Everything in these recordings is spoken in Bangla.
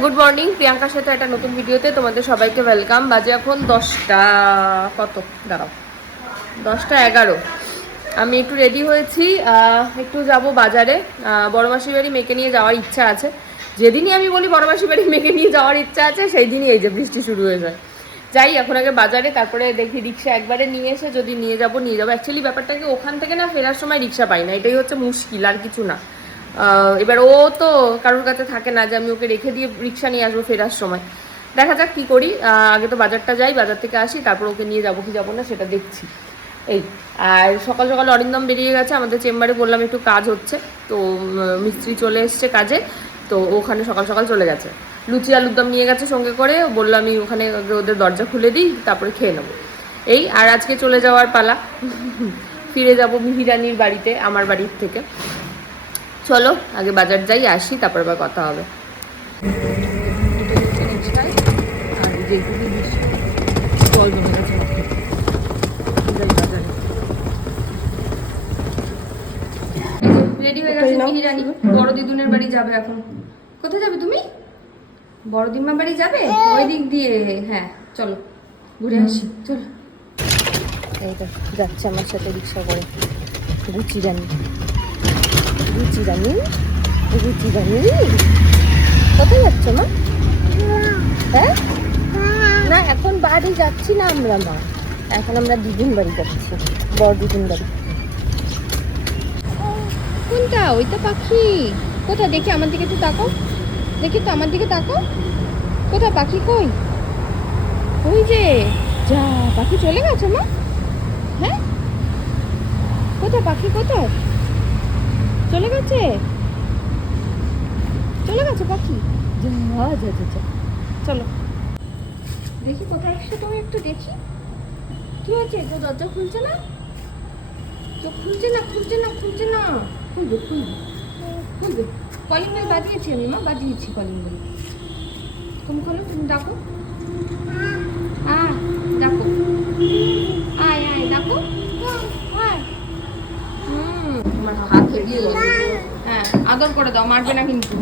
গুড মর্নিং প্রিয়াঙ্কার সাথে একটা নতুন ভিডিওতে তোমাদের সবাইকে ওয়েলকাম বাজে এখন দশটা কত? দাঁড়াও। দশটা এগারো। আমি একটু রেডি হয়েছি একটু যাব বাজারে। আহ, বড় মেয়েকে নিয়ে যাওয়ার ইচ্ছা আছে। যেদিনই আমি বলি বড় মাসির বাড়ি মেয়েকে নিয়ে যাওয়ার ইচ্ছা আছে সেই দিনই এই যে বৃষ্টি শুরু হয়ে যায়। যাই এখন আগে বাজারে তারপরে দেখি রিক্সা একবারে নিয়ে এসে যদি নিয়ে যাব নিয়ে যাব। অ্যাকচুয়ালি ব্যাপারটাকে ওখান থেকে না ফেরার সময় রিক্সা পাই না। এটাই হচ্ছে মুশকিল আর কিছু না। এবার ও তো কারোর কাছে থাকে না যে আমি ওকে রেখে দিয়ে রিক্সা নিয়ে আসব ফেরার সময়। দেখা যাক কি করি। আগে তো বাজারটা যাই, বাজার থেকে আসি, তারপর ওকে নিয়ে যাব কি যাব না সেটা দেখছি। এই, আর সকাল সকাল অরিন্দম বেরিয়ে গেছে, আমাদের চেম্বারে বললাম একটু কাজ হচ্ছে, তো মিস্ত্রি চলে এসছে কাজে, তো ওখানে সকাল সকাল চলে গেছে। লুচি আলুর দম নিয়ে গেছে সঙ্গে করে, বলল আমি ওখানে ওদের দরজা খুলে দিই, তারপরে খেয়ে নেব। এই, আর আজকে চলে যাওয়ার পালা। ফিরে যাব মিহিরানির বাড়িতে, আমার বাড়ির থেকে। চলো আগে বাজার যাই আসি তারপর আবার কথা হবে। রেডি হয়ে গেছে। মিহিরানি বড় দিদুনের বাড়ি যাবে এখন। কোথায় যাবে তুমি? বড় দিম্মা বাড়ি যাবে? ওই দিক দিয়ে। হ্যাঁ চলো ঘুরে আসি। চলো। এই তো যাচ্ছে আমার সাথে রিক্সা করে। গুচি রানী গুচি রানী গুচি রানী কোথায় যাচ্ছ, মা? হ্যাঁ? না, এখন বাড়ি যাচ্ছি না আমরা, মা। এখন আমরা দিদিন বাড়ি যাচ্ছি, বড় দিদিন বাড়ি। কোনটা? ওইটা পাখি। কোথায়? দেখি আমার দিকে একটু তাকো দেখি তো, আমার দিকে তাকো কোথায় পাখি? কই? ওই যে, যা, পাখি চলে গেছে, মা। হ্যাঁ? কোথায় পাখি? কোথায়? চলে গেছে? চলে গেছে পাখি? যা চলো। দেখি কোথায় এসে তুমি একটু দেখি। কি হয়েছে? তো দরজা খুলছে না? তো খুলছে না খুলছে না খুলছে না। খুলবে খুলবে খুলবে। কলিং বেল বাজিয়েছি আমি, মা, বাজিয়েছি কলিং বেল তুমি খোলো, তুমি ডাকো। আ ডাকো আয় আয় ডাকো আয় হুম আমার হাত হেরিয়ে হ্যাঁ আদর করে দাও মারবে না কিন্তু।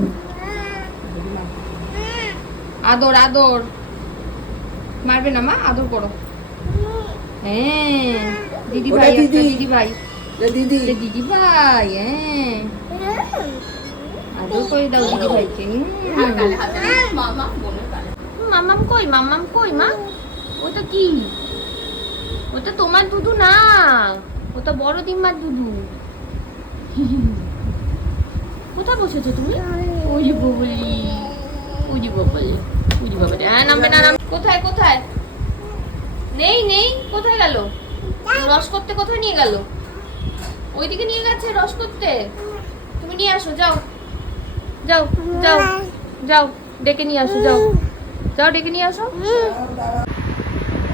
আদর আদর। মারবে না মা আদর করো। হ্যাঁ দিদি ভাই দিদি। ভাই। দিদি। দিদি ভাই হ্যাঁ। আদর করে দাও দিদি ভাইকে। মামাম কই মামাম কই মা? ওটা কি? ওটা তোমার দুধু না। ওটা বড় দিম্মার দুধু। কোথায় বসেছো তুমি? ওই ওই ওই হ্যাঁ নামবে না কোথায় কোথায়? নেই নেই কোথায় গেল? রস করতে কোথায় নিয়ে গেল? ওইদিকে নিয়ে গেছে রস করতে। তুমি নিয়ে আসো যাও। যাও যাও যাও ডেকে নিয়ে আসো যাও। যাও ডেকে নিয়ে আসো।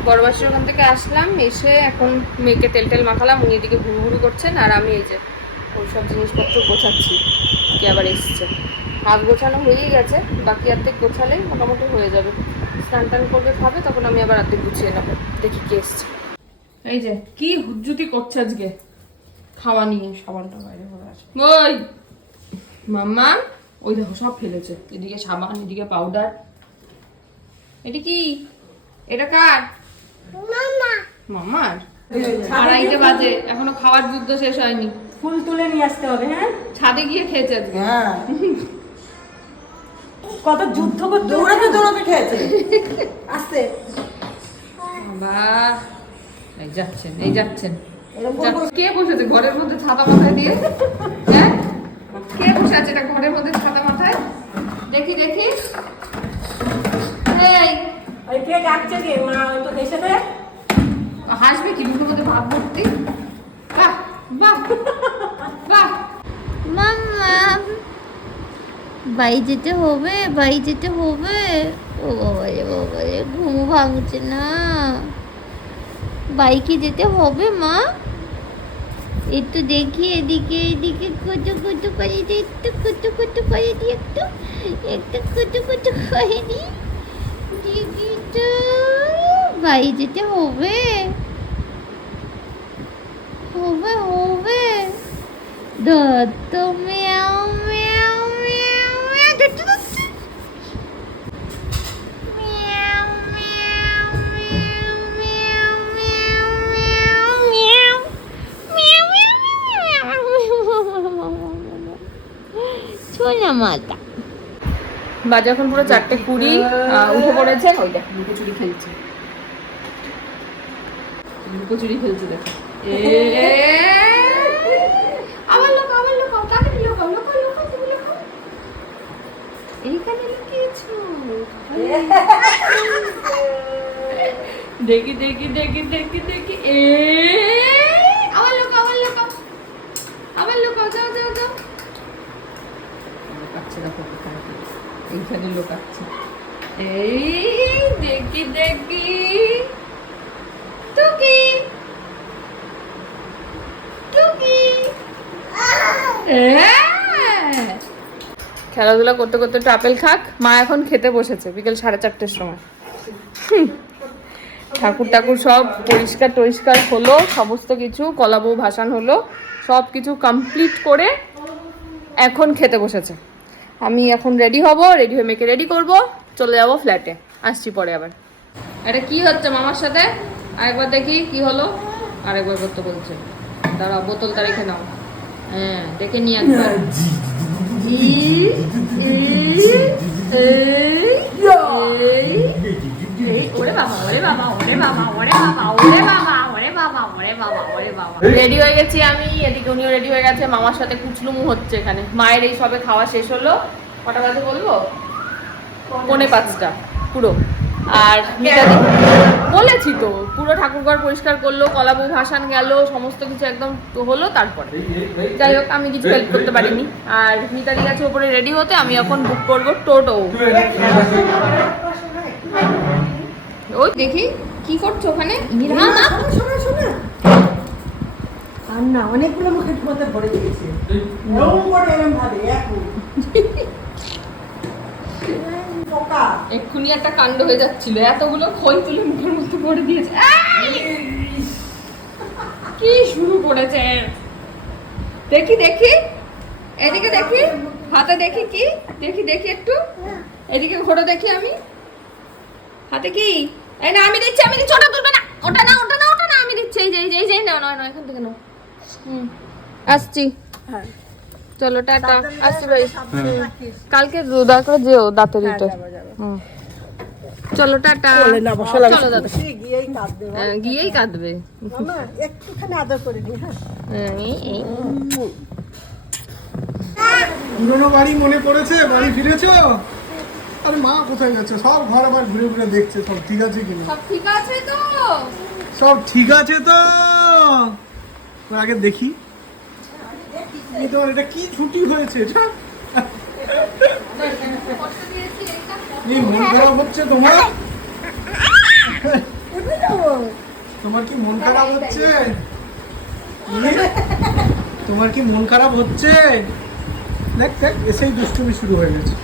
বড় মাসির ওখান থেকে আসলাম এসে এখন মেয়েকে তেল টেল মাখালাম উনি এদিকে ঘুরু ঘুরু করছেন আর আমি এই যে ওই সব জিনিসপত্র গোছাচ্ছি কি আবার এসছে। হাত গোছানো হয়েই গেছে বাকি অর্ধেক গোছালেই মোটামুটি হয়ে যাবে। স্নান টান করবে খাবে তখন আমি আবার অর্ধেক গুছিয়ে নেব দেখি কে এসছে। এই যে কি হুজ্জুতি করছে আজকে? খাওয়া নিয়ে সাবানটা বাইরে পড়ে আছে। ওই! মাম্মা ওই দেখো সব ফেলেছে। এদিকে সাবান এদিকে পাউডার। এটি কি? এটা কার? মামার আড়াইটে বাজে এখনও খাওয়ার যুদ্ধ শেষ হয়নি। ফুল তুলে নিয়ে আসতে হবে হ্যাঁ? ছাদে গিয়ে খেয়েছে হ্যাঁ। কত যুদ্ধ করতে দৌড়াতে দৌড়াতে খেয়েছে। আসতে বাবা এই যাচ্ছেন এই যাচ্ছেন। কে বসেছে? ঘরের মধ্যে ছাতা মাথায় দিয়ে? হ্যাঁ? কে বসে আছে এটা ঘরের মধ্যে ছাতা মাথায়? দেখি দেখি। এই ওই কে ডাকছে কে? মা ওই তো দেশে দে হাসবে কি? মুখের মধ্যে ভাব ভর্তি। বাহ বাহ বাহ মাম্মা বাড়ি যেতে হবে, বাড়ি যেতে হবে। ও বাবা রে বাবা রে, ঘুম ভাঙছে না। বাইকে যেতে হবে, মা? একটু দেখি এদিকে এদিকে কুটু কুটু করে দি, একটু কুটু কুটু করে দি, একটু একটু কুটু কুটু করে দি। দেখি তো, বাড়ি যেতে হবে। হবে হবে। দত্ত মিয়াও মিয়াও মজা বাজে এখন পুরো চারটে কুড়ি উঠে পড়েছে। ওই দেখ লুকোচুরি খেলছে। লুকোচুরি খেলছে দেখো। আবার লোক আবার লোক কাকে লোক লোক লোক তুমি লোক। এইখানে লুকিয়েছো। দেখি দেখি দেখি দেখি দেখি এ আবার লোক আবার লোক আবার লোক যাও যাও যাও লুকাচ্ছে দেখো কোথায় এইখানে লুকাচ্ছে এই দেখি দেখি। টুকি। টুকি। খেলাধুলা করতে করতে একটু আপেল খাক। মা এখন খেতে বসেছে বিকেল সাড়ে চারটের সময়। ঠাকুর ঠাকুর সব পরিষ্কার টরিষ্কার হলো, সমস্ত কিছু কলাবউ ভাসান হলো, সব কিছু কমপ্লিট করে এখন খেতে বসেছে। আমি এখন রেডি হব রেডি হয়ে মেয়েকে রেডি করব চলে যাব ফ্ল্যাটে আসছি পরে আবার এটা কি হচ্ছে মামার সাথে আরেকবার দেখি কি হলো আরেকবার করতে বলছে দাঁড়া বোতল তারিখে নাও হ্যাঁ দেখে নিয়ে একবার এই, এই, এই, রেডি হয়ে গেছি আমি এদিকে উনিও রেডি হয়ে গেছে মামার সাথে কুচলুমু হচ্ছে এখানে মায়ের এই সবে খাওয়া শেষ হলো কটা বাজে বলব পনে পাঁচটা পুরো আর মিতাদি বলেছি তো পুরো ঠাকুরঘর পরিষ্কার করল কলাবু ভাসান গেল সমস্ত কিছু একদম হলো তারপরে যাই হোক আমি কিছু হেল্প করতে পারিনি আর মিতালি কাছে ওপরে রেডি হতে আমি এখন বুক করব টোটো ওই দেখি কি করছ ওখানে? না না শোনো শোনো আর না অনেকগুলো মুখের মধ্যে ভরে দিয়েছে করে ভাবে এক্ষুনি একটা কাণ্ড হয়ে যাচ্ছিল। এতগুলো খই তুলে মুখের মধ্যে ভরে দিয়েছে! কি শুরু করেছে? দেখি দেখি। এদিকে দেখি। হাতে দেখি কি? দেখি দেখি একটু। এদিকে ঘোরো দেখি আমি। হাতে কি? এই না আমি দিচ্ছি আমি দিচ্ছি ওটা তুলবে না। ওটা না ওটা না ওটা না আমি দিচ্ছি এই যে এই যে এই যে নাও নাও নাও এখান থেকে নাও। হুম আসছি। হ্যাঁ। চলো টাটা আসছি ভাই। কালকে দয়া করে যেও দাঁতের হ্যাঁ, ইটা যাব। হুম। চলো টাটা। বলে না বসালাম চলো দাদা। গিয়েই কাঁদবে হ্যাঁ, গিয়েই কাঁদবে। একটুখানি আদর করে নি হ্যাঁ। হ্যাঁ, এই, এই। পুরোনো বাড়ি মনে পড়েছে? বাড়ি ফিরেছ? আরে মা কোথায় গেছে সব ঘর আবার ঘুরে ঘুরে দেখছে সব ঠিক আছে কিনা? সব ঠিক আছে তো? সব ঠিক আছে তো? আগে দেখি। তোমার এটা কি ছুটি হয়েছে? এই মন খারাপ হচ্ছে তোমার? তোমার কি মন খারাপ হচ্ছে? তোমার কি মন খারাপ হচ্ছে? দেখ দেখ এসেই দুষ্টুমি শুরু হয়ে গেছে।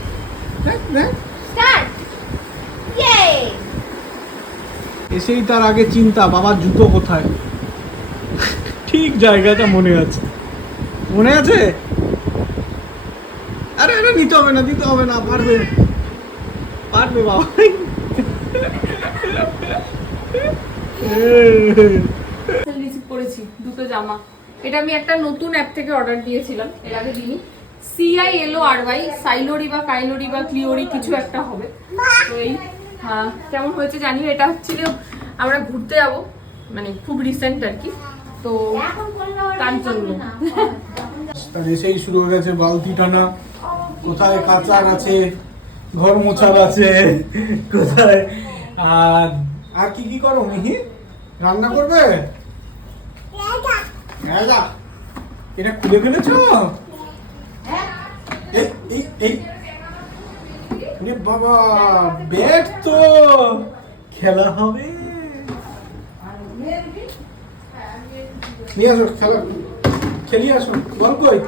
দেখ দেখ। এসেই তার আগে চিন্তা বাবার জুতো কোথায়? ঠিক জায়গাটা মনে আছে। মনে আছে? আরে আরে, নিতে হবে না দিতে হবে না, পারবে। পারবে বাবা। রিসিভ করেছি, দুটো জামা। এটা আমি একটা নতুন অ্যাপ থেকে অর্ডার দিয়েছিলাম, এর আগে দিনই সিআই এলো আর ওয়াই সাইলোরি বা কাইলোরি বা ক্লিওরি কিছু একটা হবে। তো এই কেমন হয়েছে জানি এটা হচ্ছিল আমরা ঘুরতে যাব মানে খুব রিসেন্ট আর কি তো তার জন্য। তার এসেই শুরু হয়ে গেছে বালতি টানা। কোথায় কাচার আছে ঘর মোছার আছে কোথায় আর আর কি কি করো মিহি? রান্না করবে? হ্যাঁ এটা খুলে ফেলেছ এই এই এই ওরে বাবা ব্যাট তো। খেলা হবে। নিয়ে আসো খেলা। খেলি আসো। বল কই?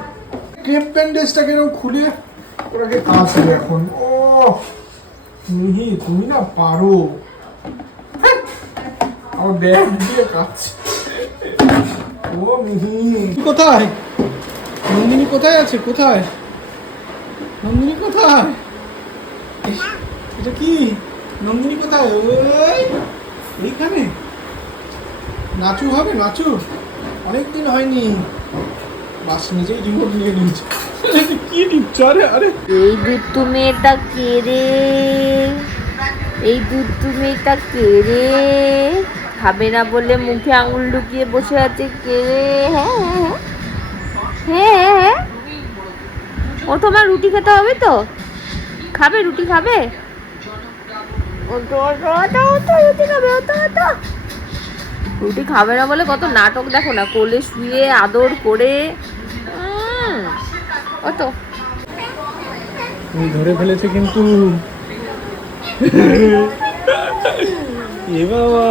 ক্রেপ ব্যান্ডেজটাকে এরকম খুলে? ওটাকে এখন। ও। মিহি তুমি না পারো। আমার ব্যাগ দিয়ে ও মিহি। কোথায়? নন্দিনী কোথায় আছে? কোথায়? নন্দিনী কোথায়? এটা কি? নন্দিনী কোথায়? ওই এইখানে। নাচু হবে, নাচু। অনেকদিন হয়নি। বাস, নিজেই রিমোট নিয়ে নিচ্ছে কি আরে এই দুধ মেয়েটা কে রে? এই দুধ মেয়েটা কে রে? খাবে না বলে মুখে আঙুল ঢুকিয়ে বসে আছে কে রে? হ্যাঁ হ্যাঁ হ্যাঁ। হ্যাঁ হ্যাঁ ও তোমার রুটি খেতে হবে তো। খাবে, রুটি খাবে? রুটি খাবে না বলে কত নাটক দেখো না, কোলে শুয়ে আদর করে। ধরে ফেলেছে কিন্তু। এ বাবা,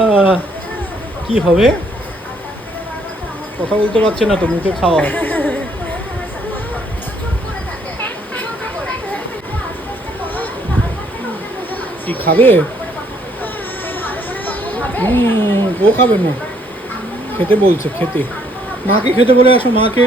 কি হবে? কথা বলতে পারছে না তো মুখে খাওয়া কি খাবে? ও খাবে না। খেতে বলছে খেতে। মাকে খেতে বলে আসো মাকে।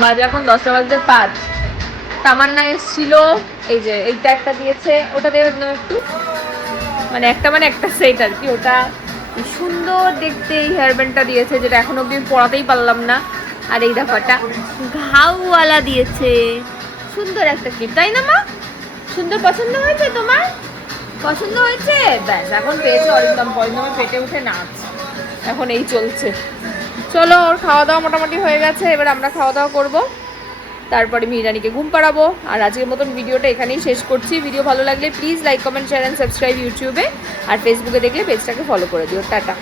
বাজে এখন দশটা বাজতে পাঁচ এই যে এইটা একটা দিয়েছে, ওটা একটু মানে একটা মানে একটা সেট আর কি, ওটা সুন্দর দেখতে এই দিয়েছে, যেটা এখন অব্দি পড়াতেই পারলাম না। আর এই দেখাটা ঘাউওয়ালা দিয়েছে। সুন্দর একটা ক্লিপ তাই না মা? সুন্দর পছন্দ হয়েছে তোমার? পছন্দ হয়েছে? ব্যাস, এখন পেয়েছে অরিন্দম অরিন্দমের পেটে উঠে নাচ। এখন এই চলছে। চলো, ওর খাওয়া দাওয়া মোটামুটি হয়ে গেছে, এবার আমরা খাওয়া দাওয়া করব। তারপরে মিরানিকে ঘুম পাড়াবো। আর আজকের মতন ভিডিওটা এখানেই শেষ করছি। ভিডিও ভালো লাগলে please like comment share and subscribe ইউটিউবে। আর ফেসবুকে দেখলে পেজটাকে ফলো করে দিও। টাটা।